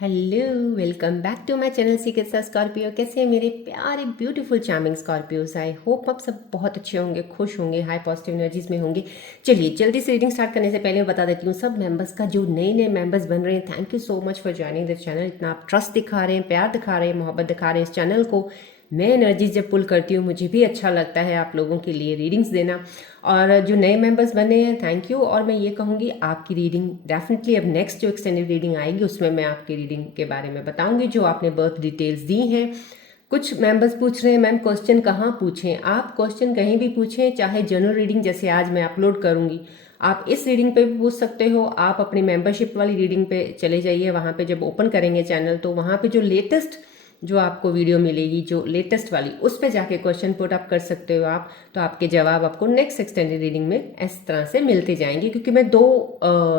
Hello, welcome back to my channel चिकित्सा Scorpio. कैसे हैं मेरे प्यारे beautiful charming Scorpios? I hope आप सब बहुत अच्छे होंगे, खुश होंगे, हाई पॉजिटिव एनर्जीज में होंगे। चलिए जल्दी से रीडिंग स्टार्ट करने से पहले मैं बता देती हूँ सब मेंबर्स का, जो नए नए मेंबर्स बन रहे हैं, thank you so much for joining the channel. इतना आप ट्रस्ट दिखा रहे हैं, प्यार दिखा रहे हैं, मोहब्बत दिखा रहे हैं इस चैनल को। मैं एनर्जीज जब पुल करती हूँ मुझे भी अच्छा लगता है आप लोगों के लिए रीडिंग्स देना। और जो नए मेंबर्स बने हैं, थैंक यू। और मैं ये कहूँगी आपकी रीडिंग डेफिनेटली अब नेक्स्ट जो एक्सटेंडेड रीडिंग आएगी उसमें मैं आपकी रीडिंग के बारे में बताऊंगी, जो आपने बर्थ डिटेल्स दी हैं। कुछ मेंबर्स पूछ रहे हैं मैम क्वेश्चन कहाँ पूछें। आप क्वेश्चन कहीं भी पूछें, चाहे जनरल रीडिंग जैसे आज मैं अपलोड करूंगी आप इस रीडिंग पे भी पूछ सकते हो। आप अपनी मेंबरशिप वाली रीडिंग पे चले जाइए, वहाँ पे जब ओपन करेंगे चैनल तो वहाँ पे जो लेटेस्ट जो आपको वीडियो मिलेगी, जो लेटेस्ट वाली, उस पे जाके क्वेश्चन पुट अप कर सकते हो आप। तो आपके जवाब आपको नेक्स्ट एक्सटेंडेड रीडिंग में इस तरह से मिलते जाएंगे, क्योंकि मैं दो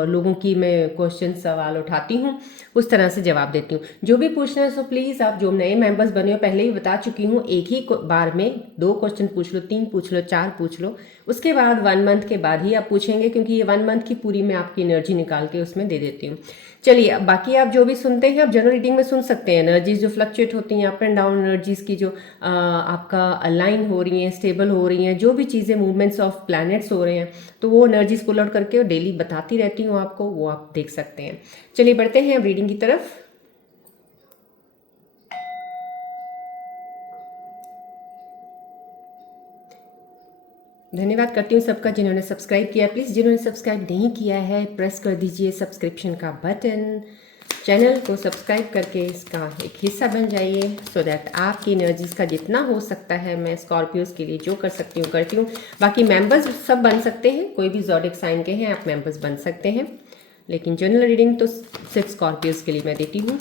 लोगों की मैं क्वेश्चन सवाल उठाती हूँ, उस तरह से जवाब देती हूँ। जो भी पूछना है सो प्लीज़ आप, जो नए मेंबर्स बने हो, पहले ही बता चुकी हूँ, एक ही बार में 2 क्वेश्चन पूछ लो, 3 पूछ लो, 4 पूछ लो। उसके बाद 1 मंथ के बाद ही आप पूछेंगे, क्योंकि ये 1 मंथ की पूरी मैं आपकी एनर्जी निकाल के उसमें दे देती हूँ। चलिए अब बाकी आप जो भी सुनते हैं आप जनरल रीडिंग में सुन सकते हैं। एनर्जीज जो फ्लक्चुएट होती हैं, अप एंड डाउन एनर्जीज की जो आपका अलाइन हो रही हैं, स्टेबल हो रही हैं, जो भी चीज़ें मूवमेंट्स ऑफ प्लैनेट्स हो रहे हैं, तो वो एनर्जीज पुल आउट करके डेली बताती रहती हूँ आपको, वो आप देख सकते हैं। चलिए बढ़ते हैं अब रीडिंग की तरफ। धन्यवाद करती हूँ सबका जिन्होंने सब्सक्राइब किया। प्लीज़ जिन्होंने सब्सक्राइब नहीं किया है प्रेस कर दीजिए सब्सक्रिप्शन का बटन, चैनल को सब्सक्राइब करके इसका एक हिस्सा बन जाइए, सो दैट आपकी एनर्जीज का जितना हो सकता है मैं स्कॉर्पियोज के लिए जो कर सकती हूँ करती हूँ। बाकी मेंबर्स सब बन सकते हैं, कोई भी ज़ोडिक साइन के हैं आप मेंबर्स बन सकते हैं, लेकिन जनरल रीडिंग तो सिर्फ स्कॉर्पियोज के लिए मैं देती हूँ।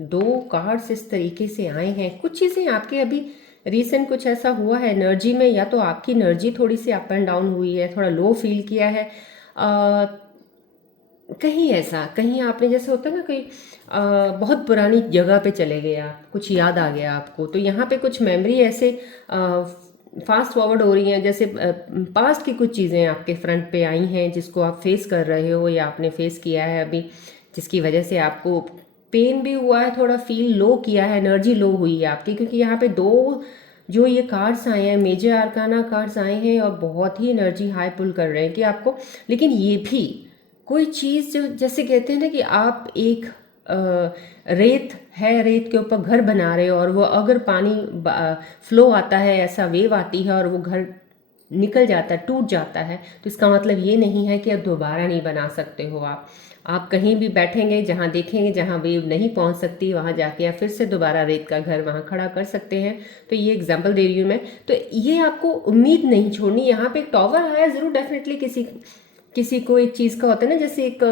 दो कार्ड्स इस तरीके से आए हैं। कुछ चीज़ें आपके अभी रिसेंट कुछ ऐसा हुआ है एनर्जी में, या तो आपकी एनर्जी थोड़ी सी अप एंड डाउन हुई है, थोड़ा लो फील किया है। कहीं ऐसा, कहीं आपने जैसे होता है ना, कोई बहुत पुरानी जगह पे चले गए आप, कुछ याद आ गया आपको, तो यहाँ पे कुछ मेमोरी ऐसे फास्ट फॉरवर्ड हो रही हैं, जैसे पास्ट की कुछ चीज़ें आपके फ्रंट पे आई हैं जिसको आप फेस कर रहे हो या आपने फेस किया है अभी, जिसकी वजह से आपको पेन भी हुआ है, थोड़ा फील लो किया है, एनर्जी लो हुई है आपकी। क्योंकि यहाँ पे दो जो ये कार्ड्स आए हैं, मेजर आर्काना कार्ड्स आए हैं और बहुत ही एनर्जी हाई पुल कर रहे हैं कि आपको। लेकिन ये भी कोई चीज़ जो जैसे कहते हैं ना कि आप एक रेत है, रेत के ऊपर घर बना रहे हो और वो अगर पानी फ्लो आता है, ऐसा वेव आती है और वो घर निकल जाता है, टूट जाता है, तो इसका मतलब ये नहीं है कि अब दोबारा नहीं बना सकते हो आप कहीं भी बैठेंगे जहाँ देखेंगे जहाँ वेव नहीं पहुँच सकती, वहाँ जाके आप फिर से दोबारा रेत का घर वहाँ खड़ा कर सकते हैं। तो ये एग्जाम्पल दे रही हूँ मैं। तो ये आपको उम्मीद नहीं छोड़नी। यहाँ पे एक टॉवर आया ज़रूर, डेफिनेटली किसी किसी को एक चीज़ का होता है ना, जैसे एक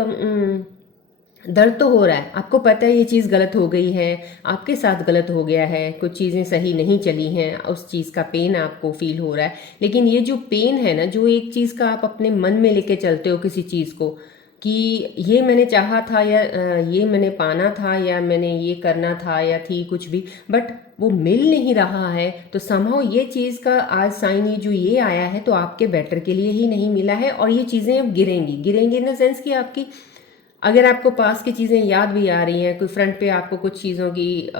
दर्द तो हो रहा है, आपको पता है ये चीज़ गलत हो गई है, आपके साथ गलत हो गया है, कुछ चीज़ें सही नहीं चली हैं, उस चीज़ का पेन आपको फील हो रहा है। लेकिन ये जो पेन है ना, जो एक चीज़ का आप अपने मन में लेके चलते हो किसी चीज़ को, कि ये मैंने चाहा था या ये मैंने पाना था या मैंने ये करना था या थी कुछ भी, बट वो मिल नहीं रहा है, तो समहाउ ये चीज़ का आज साइन ये जो ये आया है तो आपके बेटर के लिए ही नहीं मिला है। और ये चीज़ें अब गिरेंगी, गिरेंगी इन द सेंस कि आपकी, अगर आपको पास की चीज़ें याद भी आ रही हैं, कोई फ्रंट पे आपको कुछ चीज़ों की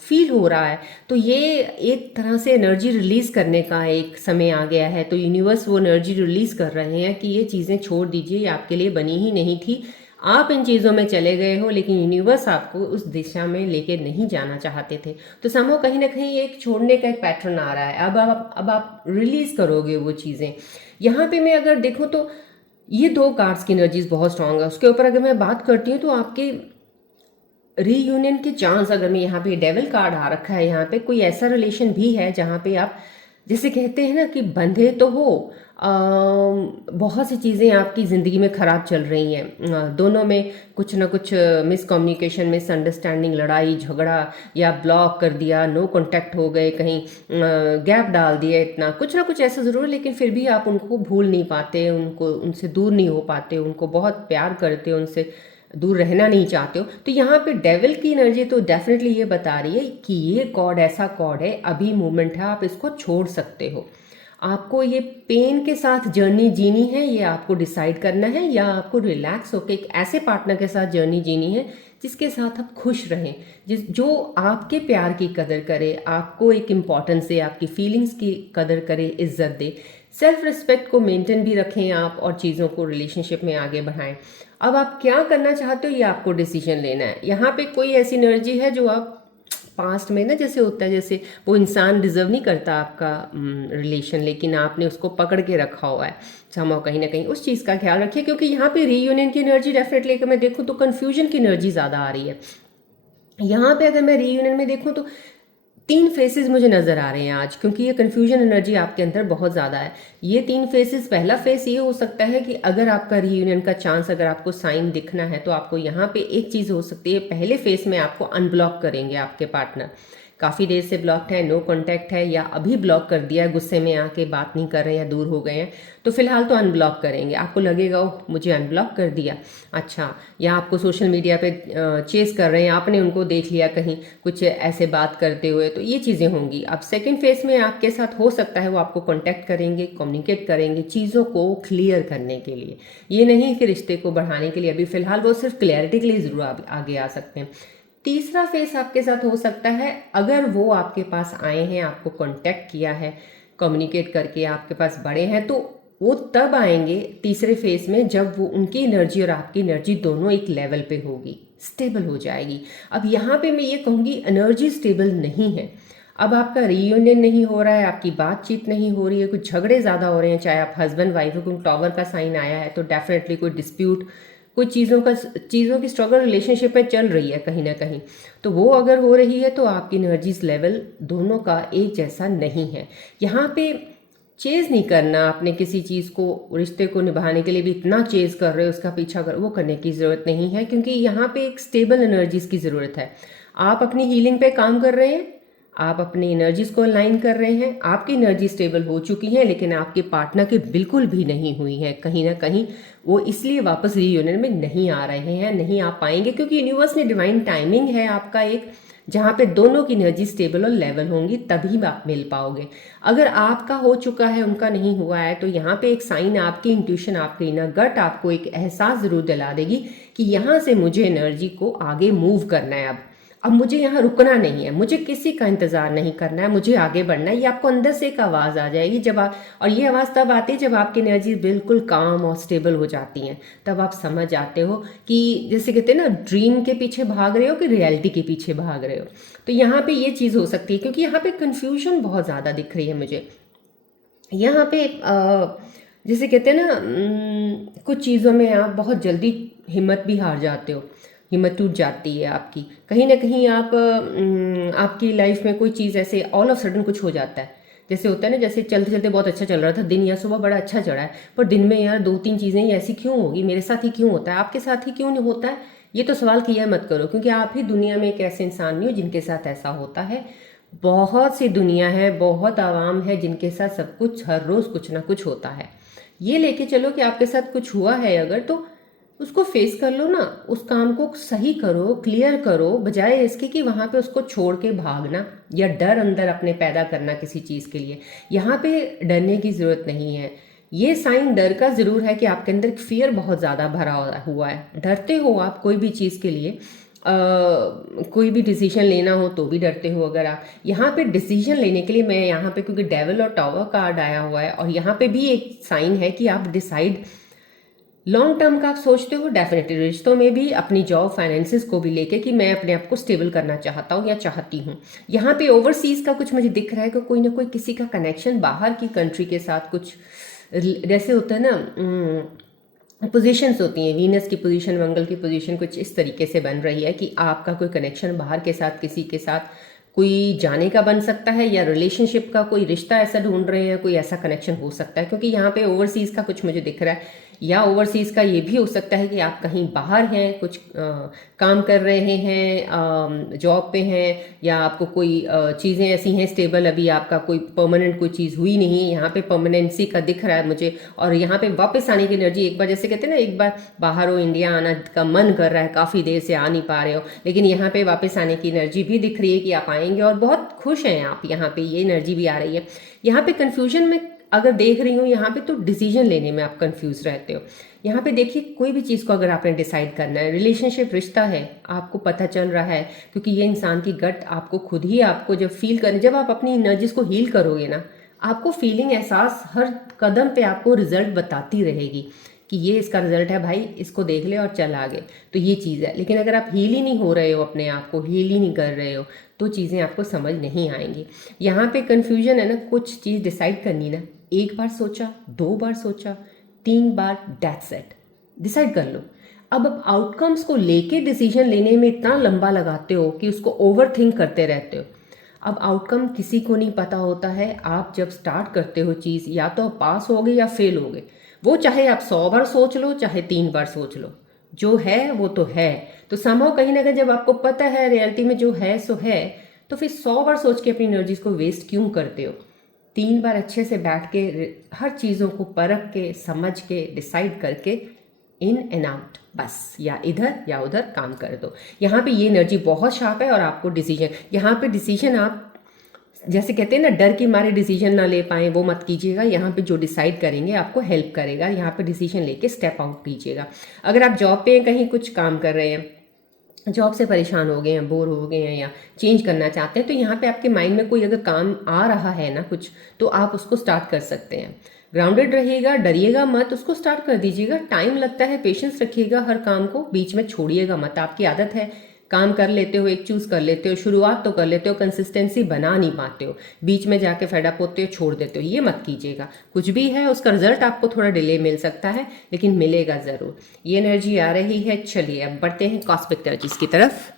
फील हो रहा है, तो ये एक तरह से एनर्जी रिलीज़ करने का एक समय आ गया है। तो यूनिवर्स वो एनर्जी रिलीज़ कर रहे हैं कि ये चीज़ें छोड़ दीजिए, ये आपके लिए बनी ही नहीं थी, आप इन चीज़ों में चले गए हो, लेकिन यूनिवर्स आपको उस दिशा में लेके नहीं जाना चाहते थे। तो समझो कहीं ना कहीं एक छोड़ने का एक पैटर्न आ रहा है। अब आप रिलीज़ करोगे वो चीज़ें। यहाँ पे मैं अगर देखूँ तो ये दो कार्ड्स की एनर्जीज बहुत स्ट्रांग है। उसके ऊपर अगर मैं बात करती हूँ तो आपके रीयूनियन के चांस, अगर मैं यहाँ पे डेविल कार्ड आ रखा है, यहाँ पे कोई ऐसा रिलेशन भी है जहाँ पे आप जैसे कहते हैं ना कि बंधे तो हो, बहुत सी चीज़ें आपकी ज़िंदगी में ख़राब चल रही हैं, दोनों में कुछ ना कुछ मिसकम्युनिकेशन, मिसअंडरस्टैंडिंग, लड़ाई झगड़ा, या ब्लॉक कर दिया, नो कांटेक्ट हो गए, कहीं गैप डाल दिया, इतना कुछ ना कुछ ऐसा ज़रूर है। लेकिन फिर भी आप उनको भूल नहीं पाते, उनको उनसे दूर नहीं हो पाते, उनको बहुत प्यार करते, उनसे दूर रहना नहीं चाहते हो। तो यहाँ पे डेविल की एनर्जी तो डेफिनेटली ये बता रही है कि ये कॉर्ड ऐसा कॉर्ड है, अभी मूवमेंट है, आप इसको छोड़ सकते हो। आपको ये पेन के साथ जर्नी जीनी है, ये आपको डिसाइड करना है, या आपको रिलैक्स होकर एक ऐसे पार्टनर के साथ जर्नी जीनी है जिसके साथ आप खुश रहें, जो आपके प्यार की कदर करे, आपको एक इम्पॉर्टेंस दे, आपकी फीलिंग्स की कदर करे, इज्जत दे, सेल्फ रिस्पेक्ट को मेंटेन भी रखें आप, और चीज़ों को रिलेशनशिप में आगे बढ़ाएं। अब आप क्या करना चाहते हो ये आपको डिसीजन लेना है। यहाँ पे कोई ऐसी एनर्जी है जो आप पास्ट में ना, जैसे होता है, जैसे वो इंसान डिजर्व नहीं करता आपका रिलेशन, लेकिन आपने उसको पकड़ के रखा हुआ है समाव, कहीं ना कहीं उस चीज़ का ख्याल रखिए। क्योंकि यहाँ पे रीयूनियन की एनर्जी डेफिनेटली अगर मैं देखूँ तो कन्फ्यूजन की एनर्जी ज़्यादा आ रही है। यहाँ पे अगर मैं रीयूनियन में देखूँ तो 3 फेसेस मुझे नजर आ रहे हैं आज, क्योंकि ये कन्फ्यूजन एनर्जी आपके अंदर बहुत ज़्यादा है। ये 3 फेसेस, पहला फेस ये हो सकता है कि अगर आपका रीयूनियन का चांस, अगर आपको साइन दिखना है तो आपको यहाँ पे एक चीज़ हो सकती है, पहले फेस में आपको अनब्लॉक करेंगे आपके पार्टनर, काफ़ी देर से ब्लॉक्ड है, नो कांटेक्ट है, या अभी ब्लॉक कर दिया है, गुस्से में आके बात नहीं कर रहे हैं या दूर हो गए हैं, तो फिलहाल तो अनब्लॉक करेंगे। आपको लगेगा ओह मुझे अनब्लॉक कर दिया, अच्छा, या आपको सोशल मीडिया पे चेस कर रहे हैं, आपने उनको देख लिया कहीं कुछ ऐसे बात करते हुए, तो ये चीज़ें होंगी। अब सेकेंड फेज में आपके साथ हो सकता है वो आपको कॉन्टैक्ट करेंगे, कम्युनिकेट करेंगे चीज़ों को क्लियर करने के लिए, ये नहीं कि रिश्ते को बढ़ाने के लिए। अभी फिलहाल वो सिर्फ क्लैरिटी के लिए ज़रूर आगे आ सकते हैं। तीसरा फेस आपके साथ हो सकता है, अगर वो आपके पास आए हैं, आपको कांटेक्ट किया है, कम्युनिकेट करके आपके पास बढ़े हैं, तो वो तब आएंगे तीसरे फेस में जब वो उनकी एनर्जी और आपकी एनर्जी दोनों एक लेवल पे होगी, स्टेबल हो जाएगी। अब यहाँ पे मैं ये कहूँगी एनर्जी स्टेबल नहीं है। अब आपका रीयूनियन नहीं हो रहा है, आपकी बातचीत नहीं हो रही है, कुछ झगड़े ज़्यादा हो रहे हैं, चाहे आप हस्बैंड वाइफ हो, क्योंकि टॉवर का साइन आया है तो डेफिनेटली कोई डिस्प्यूट, कोई चीज़ों की स्ट्रगल रिलेशनशिप में चल रही है कहीं ना कहीं, तो वो अगर हो रही है तो आपकी एनर्जीज लेवल दोनों का एक जैसा नहीं है। यहाँ पे चेज़ नहीं करना आपने किसी चीज़ को, रिश्ते को निभाने के लिए भी इतना चेज़ कर रहे हो, उसका पीछा कर, वो करने की ज़रूरत नहीं है, क्योंकि यहाँ पे एक स्टेबल एनर्जीज की ज़रूरत है। आप अपनी हीलिंग पे काम कर रहे हैं, आप अपनी एनर्जीज को अलाइन कर रहे हैं, आपकी एनर्जी स्टेबल हो चुकी है, लेकिन आपके पार्टनर की बिल्कुल भी नहीं हुई है। कहीं ना कहीं वो इसलिए वापस रीयूनियन में नहीं आ रहे हैं, नहीं आ पाएंगे, क्योंकि यूनिवर्स ने डिवाइन टाइमिंग है आपका एक, जहाँ पे दोनों की एनर्जी स्टेबल और लेवल होंगी तभी आप मिल पाओगे। अगर आपका हो चुका है, उनका नहीं हुआ है, तो यहाँ पे एक साइन, आपकी इंट्यूशन, आपकी इनर गट आपको एक एहसास जरूर दिला देगी कि यहाँ से मुझे एनर्जी को आगे मूव करना है। अब मुझे यहाँ रुकना नहीं है, मुझे किसी का इंतजार नहीं करना है, मुझे आगे बढ़ना है। ये आपको अंदर से एक आवाज़ आ जाएगी जब आप, और ये आवाज़ तब आती है जब आपकी एनर्जी बिल्कुल काम और स्टेबल हो जाती हैं, तब आप समझ आते हो कि जैसे कहते हैं ना, ड्रीम के पीछे भाग रहे हो कि रियलिटी के पीछे भाग रहे हो। तो यहाँ पे ये चीज़ हो सकती है, क्योंकि यहाँ पे कन्फ्यूजन बहुत ज़्यादा दिख रही है मुझे। यहाँ पे जैसे कहते हैं ना, कुछ चीज़ों में आप बहुत जल्दी हिम्मत भी हार जाते हो, हिम्मत टूट जाती है आपकी, कहीं ना कहीं आप आपकी लाइफ में कोई चीज़ ऐसे ऑल ऑफ सडन कुछ हो जाता है। जैसे होता है ना, जैसे चलते चलते बहुत अच्छा चल रहा था दिन, या सुबह बड़ा अच्छा चढ़ा है, पर दिन में यार 2-3 चीज़ें ऐसी क्यों होगी, मेरे साथ ही क्यों होता है, आपके साथ ही क्यों नहीं होता है। ये तो सवाल किया मत करो, क्योंकि आप ही दुनिया में एक ऐसे इंसान नहीं हो जिनके साथ ऐसा होता है। बहुत सी दुनिया है, बहुत आवाम है जिनके साथ सब कुछ हर रोज़ कुछ ना कुछ होता है। ये लेके चलो कि आपके साथ कुछ हुआ है अगर, तो उसको फेस कर लो ना, उस काम को सही करो, क्लियर करो, बजाय इसके कि वहाँ पे उसको छोड़ के भागना या डर अंदर अपने पैदा करना किसी चीज़ के लिए। यहाँ पे डरने की ज़रूरत नहीं है। ये साइन डर का ज़रूर है कि आपके अंदर फियर बहुत ज़्यादा भरा हुआ है, डरते हो आप कोई भी चीज़ के लिए। कोई भी डिसीजन लेना हो तो भी डरते हो। अगर आप यहाँ पे डिसीजन लेने के लिए, मैं यहाँ पे क्योंकि डेविल और टावर कार्ड आया हुआ है, और यहाँ पे भी एक साइन है कि आप डिसाइड लॉन्ग टर्म का आप सोचते हो, डेफिनेटली रिश्तों में भी, अपनी जॉब फाइनेंसिस को भी लेके कि मैं अपने आप को स्टेबल करना चाहता हूँ या चाहती हूँ। यहाँ पे ओवरसीज का कुछ मुझे दिख रहा है कि कोई ना कोई किसी का कनेक्शन बाहर की कंट्री के साथ, कुछ जैसे होता है ना, पोजीशंस होती हैं, वीनस की पोजीशन, मंगल की पोजीशन कुछ इस तरीके से बन रही है कि आपका कोई कनेक्शन बाहर के साथ, किसी के साथ कोई जाने का बन सकता है, या रिलेशनशिप का कोई रिश्ता ऐसा ढूंढ रहे हैं, कोई ऐसा कनेक्शन हो सकता है, क्योंकि यहाँ पे ओवरसीज का कुछ मुझे दिख रहा है। या ओवरसीज़ का ये भी हो सकता है कि आप कहीं बाहर हैं, कुछ काम कर रहे हैं, जॉब पे हैं, या आपको कोई चीज़ें ऐसी हैं स्टेबल, अभी आपका कोई परमानेंट कोई चीज़ हुई नहीं है, यहाँ पे परमानेंसी का दिख रहा है मुझे, और यहाँ पे वापस आने की एनर्जी, एक बार जैसे कहते हैं ना, एक बार बाहर हो, इंडिया आना का मन कर रहा है, काफ़ी देर से आ नहीं पा रहे हो, लेकिन यहाँ पे वापस आने की एनर्जी भी दिख रही है कि आप आएंगे और बहुत खुश हैं आप, यहाँ पे ये एनर्जी भी आ रही है। यहाँ पे कन्फ्यूजन में अगर देख रही हूँ यहाँ पे, तो डिसीजन लेने में आप कंफ्यूज रहते हो। यहाँ पे देखिए, कोई भी चीज़ को अगर आपने डिसाइड करना है, रिलेशनशिप रिश्ता है, आपको पता चल रहा है, क्योंकि ये इंसान की गट आपको खुद ही, आपको जब फील करने, जब आप अपनी एनर्जीज को हील करोगे ना, आपको फीलिंग, एहसास हर कदम पे आपको रिजल्ट बताती रहेगी कि ये इसका रिजल्ट है भाई, इसको देख ले और चल आगे। तो ये चीज़ है। लेकिन अगर आप हील ही नहीं हो रहे हो, अपने आप को हील ही नहीं कर रहे हो, तो चीज़ें आपको समझ नहीं आएंगी। यहाँ पे कन्फ्यूजन है ना, कुछ चीज़ डिसाइड करनी ना, एक बार सोचा, 2 बार सोचा, 3 बार, दैट्स इट, डिसाइड कर लो। अब आप आउटकम्स को लेके डिसीजन लेने में इतना लंबा लगाते हो कि उसको ओवर थिंक करते रहते हो। अब आउटकम किसी को नहीं पता होता है। आप जब स्टार्ट करते हो चीज़, या तो आप पास होगे या फेल होगे, वो चाहे आप 100 बार सोच लो, चाहे 3 बार सोच लो, जो है वो तो है। तो संभव कहीं ना कहीं जब आपको पता है रियलिटी में जो है सो है, तो फिर 100 बार सोच के अपनी एनर्जीज को वेस्ट क्यों करते हो? 3 बार अच्छे से बैठ के हर चीज़ों को परख के, समझ के, डिसाइड करके, इन एंड आउट, बस, या इधर या उधर काम कर दो। यहाँ पे ये एनर्जी बहुत शार्प है, और आपको डिसीजन, यहाँ पे डिसीजन आप जैसे कहते हैं ना, डर के मारे डिसीजन ना ले पाए, वो मत कीजिएगा। यहाँ पे जो डिसाइड करेंगे आपको हेल्प करेगा, यहाँ पे डिसीजन लेके स्टेप आउट कीजिएगा। अगर आप जॉब पे कहीं कुछ काम कर रहे हैं, जॉब से परेशान हो गए हैं, बोर हो गए हैं, या चेंज करना चाहते हैं, तो यहाँ पे आपके माइंड में कोई अगर काम आ रहा है ना कुछ, तो आप उसको स्टार्ट कर सकते हैं। ग्राउंडेड रहिएगा, डरिएगा मत, उसको स्टार्ट कर दीजिएगा। टाइम लगता है, पेशेंस रखिएगा, हर काम को बीच में छोड़िएगा मत। आपकी आदत है, काम कर लेते हो, एक चूज कर लेते हो, शुरुआत तो कर लेते हो, कंसिस्टेंसी बना नहीं पाते हो, बीच में जाके फेड अप होते हो, छोड़ देते हो, ये मत कीजिएगा। कुछ भी है उसका रिजल्ट आपको थोड़ा डिले मिल सकता है, लेकिन मिलेगा ज़रूर। ये एनर्जी आ रही है। चलिए अब बढ़ते हैं कॉस्मिक एनर्जीज की तरफ।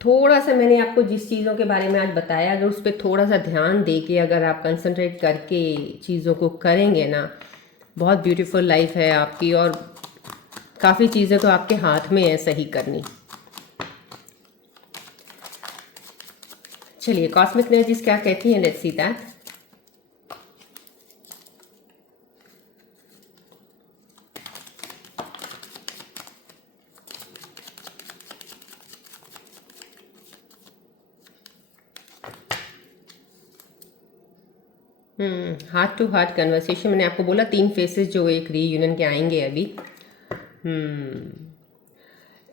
थोड़ा सा मैंने आपको जिस चीज़ों के बारे में आज बताया, अगर उस पर थोड़ा सा ध्यान दे के, अगर आप कंसंट्रेट करके चीज़ों को करेंगे ना, बहुत ब्यूटीफुल लाइफ है आपकी, और काफ़ी चीज़ें तो आपके हाथ में है सही करनी। चलिए कॉस्मिक एनर्जीज क्या कहती हैं, let's see that. Heart to heart conversation, मैंने आपको बोला 3 फेसेस जो एक रीयूनियन के आएंगे अभी।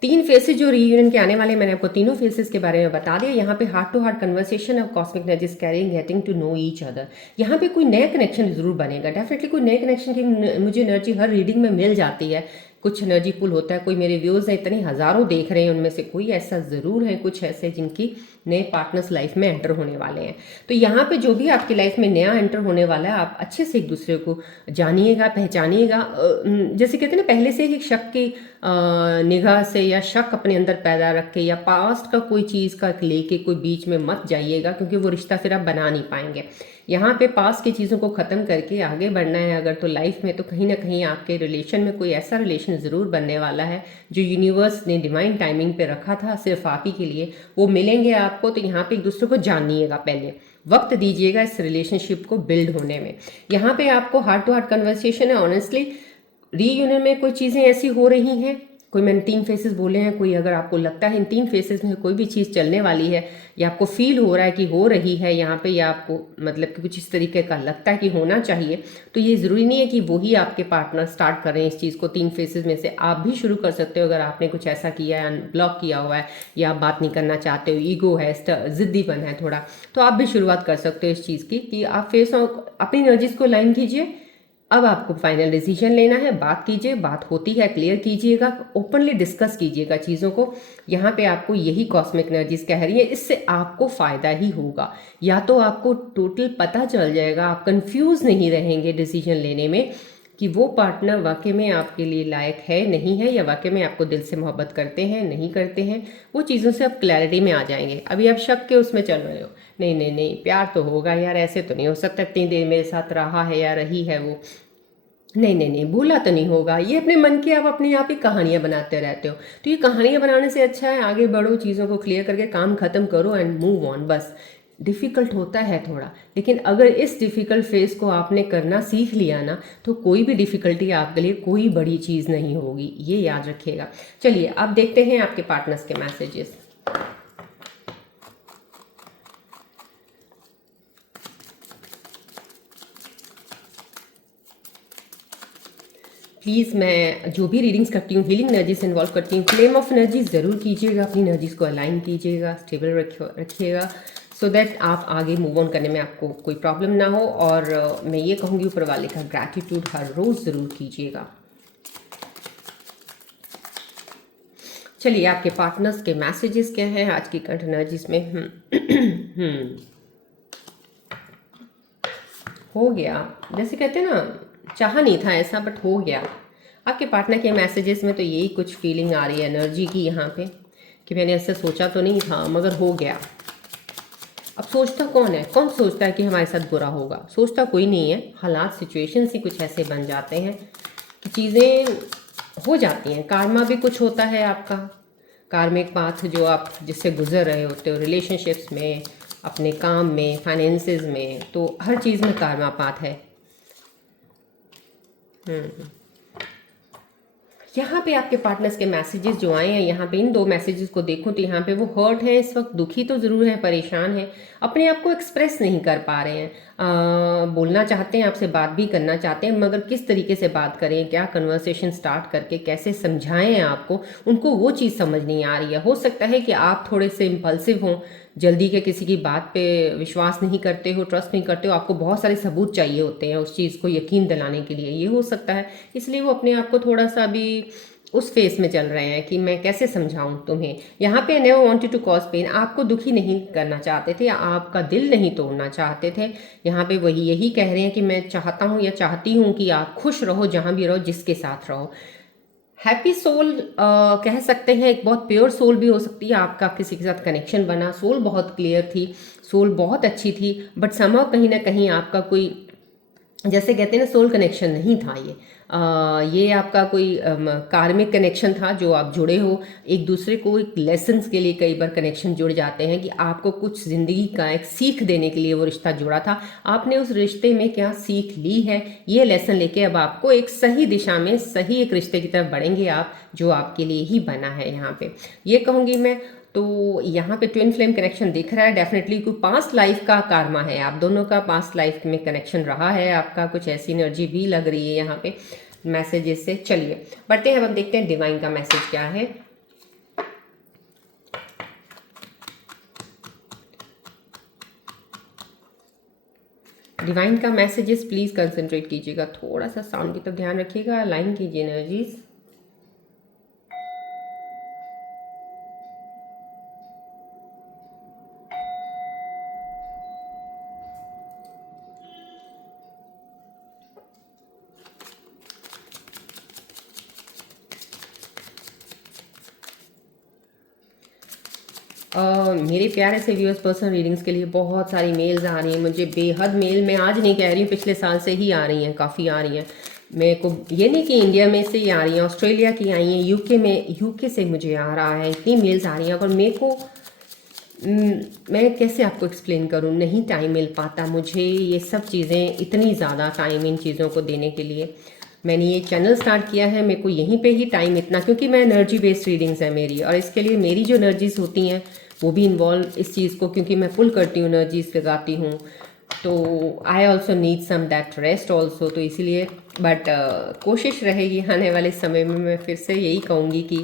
3 फेसेस जो रीयूनियन के आने वाले, मैंने आपको तीनों फेसेस के बारे में बता दिया। यहाँ पे heart to heart conversation of cosmic energies caring getting to know each other. यहाँ पे कोई नया कनेक्शन जरूर बनेगा, डेफिनेटली कोई नए कनेक्शन की मुझे एनर्जी हर रीडिंग में मिल जाती है। कुछ एनर्जी पुल होता है, कोई मेरे व्यूज़ हैं, इतने हज़ारों देख रहे हैं, उनमें से कोई ऐसा ज़रूर है, कुछ ऐसे जिनकी नए पार्टनर्स लाइफ में एंटर होने वाले हैं। तो यहाँ पे जो भी आपकी लाइफ में नया एंटर होने वाला है, आप अच्छे से एक दूसरे को जानिएगा, पहचानिएगा। जैसे कहते हैं ना, पहले से ही शक की निगाह से या शक अपने अंदर पैदा रख के, या पास्ट का कोई चीज़ का लेके कोई बीच में मत जाइएगा, क्योंकि वो रिश्ता फिर आप बना नहीं पाएंगे। यहाँ पे पास की चीज़ों को ख़त्म करके आगे बढ़ना है अगर, तो लाइफ में तो कहीं ना कहीं आपके रिलेशन में कोई ऐसा रिलेशन ज़रूर बनने वाला है जो यूनिवर्स ने डिवाइन टाइमिंग पे रखा था सिर्फ आप ही के लिए, वो मिलेंगे आपको। तो यहाँ पे एक दूसरे को जानिएगा, पहले वक्त दीजिएगा इस रिलेशनशिप को बिल्ड होने में। यहाँ पे आपको हार्ट टू हार्ट कन्वर्सेशन है। ऑनेस्टली रीयूनियन में कोई चीज़ें ऐसी हो रही हैं, कोई मैंने 3 फेसेस बोले हैं, कोई अगर आपको लगता है इन 3 फेसेस में कोई भी चीज़ चलने वाली है, या आपको फील हो रहा है कि हो रही है यहाँ पे, या आपको मतलब कि कुछ इस तरीके का लगता है कि होना चाहिए, तो ये ज़रूरी नहीं है कि वही आपके पार्टनर स्टार्ट करें इस चीज़ को। 3 फेसेस में से आप भी शुरू कर सकते हो। अगर आपने कुछ ऐसा किया है, ब्लॉक किया हुआ है, या आप बात नहीं करना चाहते हो, ईगो है, ज़िद्दीपन है थोड़ा, तो आप भी शुरुआत कर सकते हो इस चीज़ की कि आप फेस अपनी एनर्जीज को लाइन कीजिए। अब आपको फाइनल डिसीजन लेना है, बात कीजिए, बात होती है क्लियर कीजिएगा, ओपनली डिस्कस कीजिएगा चीज़ों को। यहाँ पे आपको यही कॉस्मिक एनर्जीज कह रही है, इससे आपको फ़ायदा ही होगा। या तो आपको टोटल पता चल जाएगा, आप कंफ्यूज नहीं रहेंगे डिसीजन लेने में, कि वो पार्टनर वाकई में आपके लिए लायक है नहीं है, या वाकई में आपको दिल से मोहब्बत करते हैं नहीं करते हैं। वो चीज़ों से आप क्लैरिटी में आ जाएंगे। अभी आप शक के उसमें चल रहे हो, नहीं नहीं नहीं प्यार तो होगा यार, ऐसे तो नहीं हो सकता, इतनी देर मेरे साथ रहा है या रही है वो, नहीं नहीं नहीं भूला तो नहीं होगा। ये अपने मन की आप अपने आप ही कहानियां बनाते रहते हो। तो ये कहानियां बनाने से अच्छा है आगे बढ़ो, चीज़ों को क्लियर करके काम खत्म करो एंड मूव ऑन। बस डिफ़िकल्ट होता है थोड़ा, लेकिन अगर इस डिफ़िकल्ट फेज़ को आपने करना सीख लिया ना, तो कोई भी डिफ़िकल्टी आपके लिए कोई बड़ी चीज़ नहीं होगी, ये याद रखिएगा। चलिए अब देखते हैं आपके पार्टनर्स के मैसेजेस। प्लीज़ मैं जो भी रीडिंग्स करती हूँ हीलिंग एनर्जी से इन्वॉल्व करती हूँ, फ्लेम ऑफ एनर्जी ज़रूर कीजिएगा, अपनी एनर्जीज को अलाइन कीजिएगा, स्टेबल रखिएगा, सो दैट आप आगे मूव ऑन करने में आपको कोई प्रॉब्लम ना हो। और मैं ये कहूँगी ऊपर वाले का ग्रैटिट्यूड हर रोज़ ज़रूर कीजिएगा। चलिए आपके पार्टनर्स के मैसेजेस क्या हैं आज की करंट एनर्जीज में। हो गया, जैसे कहते हैं ना, चाहा नहीं था ऐसा बट हो गया। आपके पार्टनर के मैसेजेस में तो यही कुछ फीलिंग आ रही है एनर्जी की यहाँ पे, कि मैंने ऐसा सोचा तो नहीं था मगर हो गया। अब सोचता कौन है, कौन सोचता है कि हमारे साथ बुरा होगा? सोचता कोई नहीं है, हालात सिचुएशन ही कुछ ऐसे बन जाते हैं कि चीज़ें हो जाती हैं। कार्मा भी कुछ होता है आपका, कार्मिक पाथ जो आप जिससे गुजर रहे होते हो, रिलेशनशिप्स में, अपने काम में, फाइनेंसेस में, तो हर चीज़ में कार्मा पाथ है। यहाँ पे आपके पार्टनर्स के मैसेजेस जो आए हैं, यहाँ पे इन दो मैसेजेस को देखूं तो यहाँ पे वो हर्ट है इस वक्त, दुखी तो ज़रूर है, परेशान है, अपने आप को एक्सप्रेस नहीं कर पा रहे हैं। बोलना चाहते हैं, आपसे बात भी करना चाहते हैं, मगर किस तरीके से बात करें, क्या कन्वर्सेशन स्टार्ट करके कैसे समझाएं आपको, उनको वो चीज़ समझ नहीं आ रही है। हो सकता है कि आप थोड़े से इम्पल्सिव हों, जल्दी के किसी की बात पे विश्वास नहीं करते हो, ट्रस्ट नहीं करते हो, आपको बहुत सारे सबूत चाहिए होते हैं उस चीज़ को यकीन दिलाने के लिए, ये हो सकता है। इसलिए वो अपने आप को थोड़ा सा भी उस फेस में चल रहे हैं कि मैं कैसे समझाऊं तुम्हें। यहाँ पे never wanted to cause pain, आपको दुखी नहीं करना चाहते थे, आपका दिल नहीं तोड़ना चाहते थे। यहाँ पे वही यही कह रहे हैं कि मैं चाहता हूँ या चाहती हूँ कि आप खुश रहो, जहाँ भी रहो, जिसके साथ रहो। हैप्पी सोल कह सकते हैं, एक बहुत प्योर सोल भी हो सकती है। आपका किसी के साथ कनेक्शन बना, सोल बहुत क्लियर थी, सोल बहुत अच्छी थी, बट समहाउ कहीं ना कहीं आपका कोई, जैसे कहते हैं ना, सोल कनेक्शन नहीं था ये। ये आपका कोई कार्मिक कनेक्शन था, जो आप जुड़े हो एक दूसरे को, एक लेसन्स के लिए कई बार कनेक्शन जुड़ जाते हैं कि आपको कुछ ज़िंदगी का एक सीख देने के लिए वो रिश्ता जुड़ा था। आपने उस रिश्ते में क्या सीख ली है, ये लेसन लेके अब आपको एक सही दिशा में, सही एक रिश्ते की तरफ बढ़ेंगे आप, जो आपके लिए ही बना है। यहाँ पे ये कहूँगी मैं। तो यहाँ पे ट्विन फ्लेम कनेक्शन दिख रहा है, डेफिनेटली कोई पास्ट लाइफ का कार्मा है, आप दोनों का पास्ट लाइफ में कनेक्शन रहा है आपका, कुछ ऐसी एनर्जी भी लग रही है यहाँ पे मैसेजेस से। चलिए बढ़ते हैं, अब हम देखते हैं डिवाइन का मैसेज क्या है। डिवाइन का मैसेजेस प्लीज कंसंट्रेट कीजिएगा, थोड़ा सा साउंड की तरफ ध्यान रखिएगा, अलाइन कीजिए एनर्जीज। मेरे प्यारे से व्यूअर्स, पर्सनल रीडिंग्स के लिए बहुत सारी मेल्स आ रही हैं मुझे, बेहद मेल। मैं आज नहीं कह रही हूँ, पिछले साल से ही आ रही हैं, काफ़ी आ रही हैं मेरे को। ये नहीं कि इंडिया में से ही आ रही हैं, ऑस्ट्रेलिया की आई हैं, यूके में, यूके से मुझे आ रहा है, इतनी मेल्स आ रही हैं। और मेरे को मैं कैसे आपको एक्सप्लेन करूँ, नहीं टाइम मिल पाता मुझे ये सब चीज़ें, इतनी ज़्यादा टाइम इन चीज़ों को देने के लिए। मैंने ये चैनल स्टार्ट किया है, मेरे को यहीं पे ही टाइम इतना, क्योंकि मैं एनर्जी बेस्ड रीडिंग्स है मेरी, और इसके लिए मेरी जो एनर्जीज होती हैं वो भी इन्वॉल्व इस चीज़ को, क्योंकि मैं पुल करती हूँ, एनर्जीज लगाती हूँ, तो I also need some that rest also. तो इसीलिए बट कोशिश रहेगी आने वाले समय में, मैं फिर से यही कहूँगी कि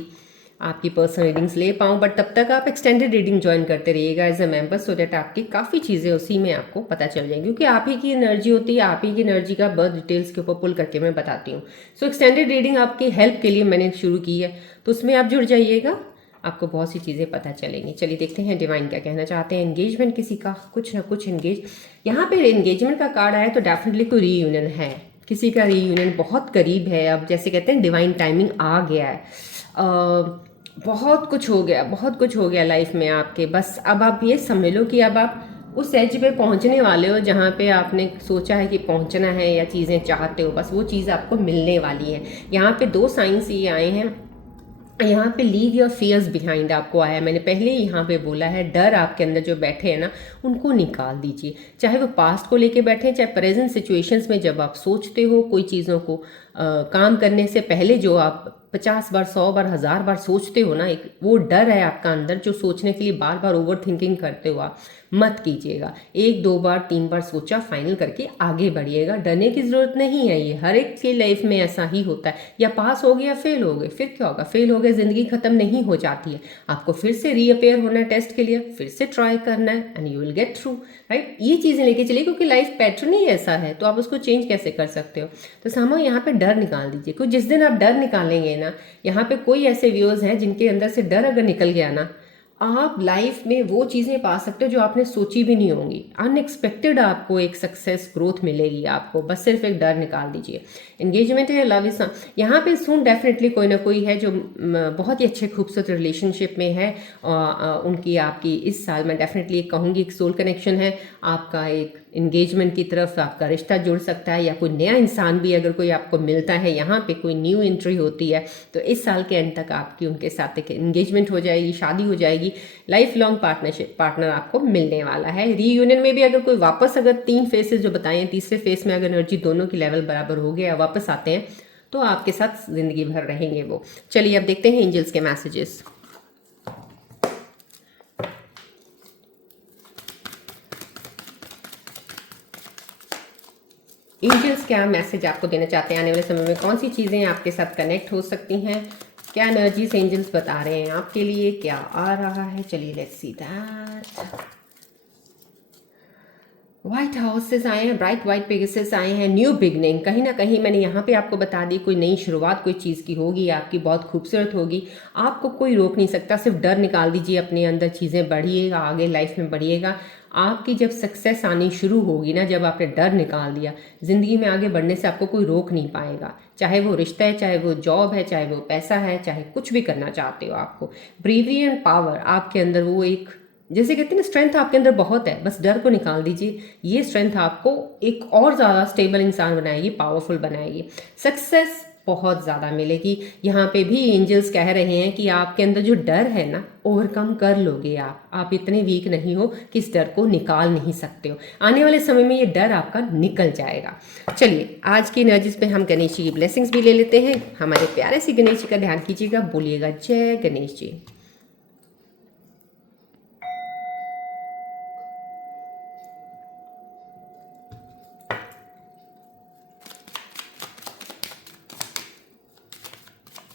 आपकी पर्सनल रीडिंग्स ले पाऊँ, बट तब तक आप एक्सटेंडेड रीडिंग ज्वाइन करते रहिएगा as a member, so that आपकी काफ़ी चीज़ें उसी में आपको पता चल जाएंगी, क्योंकि आप ही की एनर्जी होती है, आप ही की एनर्जी का बर्थ डिटेल्स के ऊपर पुल करके मैं बताती हूँ। सो एक्सटेंडेड रीडिंग आपकी हेल्प के लिए मैंने शुरू की है, तो उसमें आप जुड़ जाइएगा, आपको बहुत सी चीज़ें पता चलेंगी। चलिए देखते हैं डिवाइन क्या कहना चाहते हैं। एंगेजमेंट किसी का, कुछ ना कुछ एंगेज, यहाँ पे एंगेजमेंट का कार्ड आया तो डेफिनेटली कोई रीयूनियन है, किसी का रीयूनियन बहुत करीब है, अब जैसे कहते हैं डिवाइन टाइमिंग आ गया है। बहुत कुछ हो गया, बहुत कुछ हो गया लाइफ में आपके, बस अब आप ये समझ लो कि अब आप उस एज पे पहुंचने वाले हो जहाँ पे आपने सोचा है कि पहुंचना है या चीज़ें चाहते हो, बस वो चीज़ आपको मिलने वाली है। यहाँ पे 2 साइंस ये आए हैं। यहाँ पे लीव योर फियर्स बिहाइंड आपको आया है, मैंने पहले ही यहाँ पे बोला है, डर आपके अंदर जो बैठे हैं ना उनको निकाल दीजिए, चाहे वो पास्ट को लेके बैठे हैं, चाहे प्रेजेंट सिचुएशंस में जब आप सोचते हो कोई चीज़ों को काम करने से पहले जो आप 50 बार 100 बार 1000 बार सोचते हो ना, एक वो डर है आपका अंदर जो सोचने के लिए बार बार ओवर थिंकिंग करते हो, आप मत कीजिएगा। 1 2 बार 3 बार सोचा, फाइनल करके आगे बढ़िएगा। डरने की ज़रूरत नहीं है, ये हर एक की लाइफ में ऐसा ही होता है, या पास हो गए या फेल हो गए, फिर क्या होगा, फेल हो गए, ज़िंदगी ख़त्म नहीं हो जाती है, आपको फिर से रीअपेयर होना है टेस्ट के लिए, फिर से ट्राई करना है and you will get through, right. ये चीज़ें लेके चलिए, क्योंकि लाइफ पैटर्न ही ऐसा है, तो आप उसको चेंज कैसे कर सकते हो। तो सामो यहाँ पे डर निकाल दीजिए, क्योंकि जिस दिन आप डर निकालेंगे ना, यहाँ पे कोई ऐसे व्यूअर्स हैं जिनके अंदर से डर अगर निकल गया ना, आप लाइफ में वो चीज़ें पा सकते हो जो आपने सोची भी नहीं होंगी। अनएक्सपेक्टेड आपको एक सक्सेस ग्रोथ मिलेगी आपको, बस सिर्फ एक डर निकाल दीजिए। एंगेजमेंट है, लव इज, यहाँ पे सुन डेफिनेटली कोई ना कोई है जो बहुत ही अच्छे खूबसूरत रिलेशनशिप में है। उनकी आपकी इस साल मैं डेफिनेटली कहूँगी एक सोल कनेक्शन है आपका, एक एंगेजमेंट की तरफ आपका रिश्ता जुड़ सकता है, या कोई नया इंसान भी अगर कोई आपको मिलता है, यहाँ पे कोई न्यू एंट्री होती है, तो इस साल के एंड तक आपकी उनके साथ एक एंगेजमेंट हो जाएगी, शादी हो जाएगी, लाइफ लॉन्ग पार्टनर आपको मिलने वाला है। रीयूनियन में भी अगर कोई वापस, अगर 3 फेसेस जो बताए हैं, तीसरे फेस में अगर एनर्जी दोनों की लेवल बराबर हो गया, वापस आते हैं, तो आपके साथ जिंदगी भर रहेंगे वो। चलिए अब देखते हैं एंजल्स के मैसेजेस। एंजल्स क्या मैसेज आपको देना चाहते हैं आने वाले समय में, कौन सी चीज़ें आपके साथ कनेक्ट हो सकती हैं, क्या एनर्जीज एंजल्स बता रहे हैं आपके लिए, क्या आ रहा है। चलिए let's see that. White houses आए हैं, ब्राइट व्हाइट पेगसेस आए हैं, न्यू बिगनिंग, कहीं ना कहीं मैंने यहाँ पे आपको बता दी, कोई नई शुरुआत कोई चीज़ की होगी आपकी, बहुत खूबसूरत होगी, आपको कोई रोक नहीं सकता। सिर्फ डर निकाल दीजिए अपने अंदर, चीज़ें बढ़िएगा, आगे लाइफ में बढ़िएगा। आपकी जब सक्सेस आनी शुरू होगी ना, जब आपने डर निकाल दिया, ज़िंदगी में आगे बढ़ने से आपको कोई रोक नहीं पाएगा, चाहे वो रिश्ता है, चाहे वो जॉब है, चाहे वो पैसा है, चाहे कुछ भी करना चाहते हो। आपको ब्रेवरी एंड पावर आपके अंदर, वो एक जैसे कहते हैं ना, स्ट्रेंथ आपके अंदर बहुत है, बस डर को निकाल दीजिए। ये स्ट्रेंथ आपको एक और ज़्यादा स्टेबल इंसान बनाएगी, पावरफुल बनाएगी, सक्सेस बहुत ज़्यादा मिलेगी। यहाँ पे भी एंजल्स कह रहे हैं कि आपके अंदर जो डर है ना, ओवरकम कर लोगे आप इतने वीक नहीं हो कि इस डर को निकाल नहीं सकते हो। आने वाले समय में ये डर आपका निकल जाएगा। चलिए आज की एनर्जीज पे हम गणेश जी की ब्लेसिंग्स भी ले लेते हैं। हमारे प्यारे से गणेश जी का ध्यान कीजिएगा, बोलिएगा जय गणेश जी।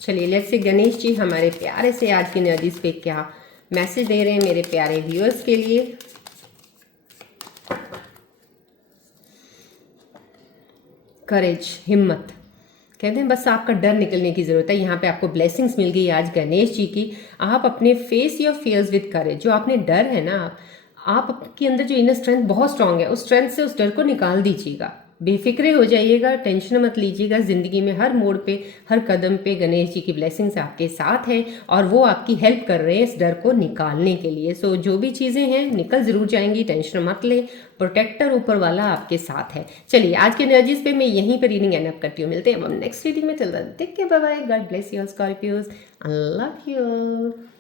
चलिए लेट्स से गणेश जी हमारे प्यारे से आज की एनर्जीज पे क्या मैसेज दे रहे हैं मेरे प्यारे व्यूअर्स के लिए। करेज, हिम्मत, कहते हैं बस आपका डर निकलने की ज़रूरत है। यहाँ पे आपको ब्लेसिंग्स मिल गई आज गणेश जी की। आप अपने face your fears with courage, जो आपने डर है ना, आपके अंदर जो इनर स्ट्रेंथ बहुत स्ट्रांग है, उस स्ट्रेंथ से उस डर को निकाल दीजिएगा। बेफिक्रे हो जाइएगा, टेंशन मत लीजिएगा। ज़िंदगी में हर मोड़ पे, हर कदम पे गणेश जी की ब्लेसिंग्स आपके साथ हैं और वो आपकी हेल्प कर रहे हैं इस डर को निकालने के लिए। सो जो भी चीज़ें हैं निकल ज़रूर जाएंगी, टेंशन मत ले, प्रोटेक्टर ऊपर वाला आपके साथ है। चलिए आज की एनर्जीज पे मैं यहीं पर रीडिंग एंड अप करती हूँ। मिलते हैं हम नेक्स्ट रीडिंग में। चल रहा है, take care, bye bye, God bless you Scorpios, I love you.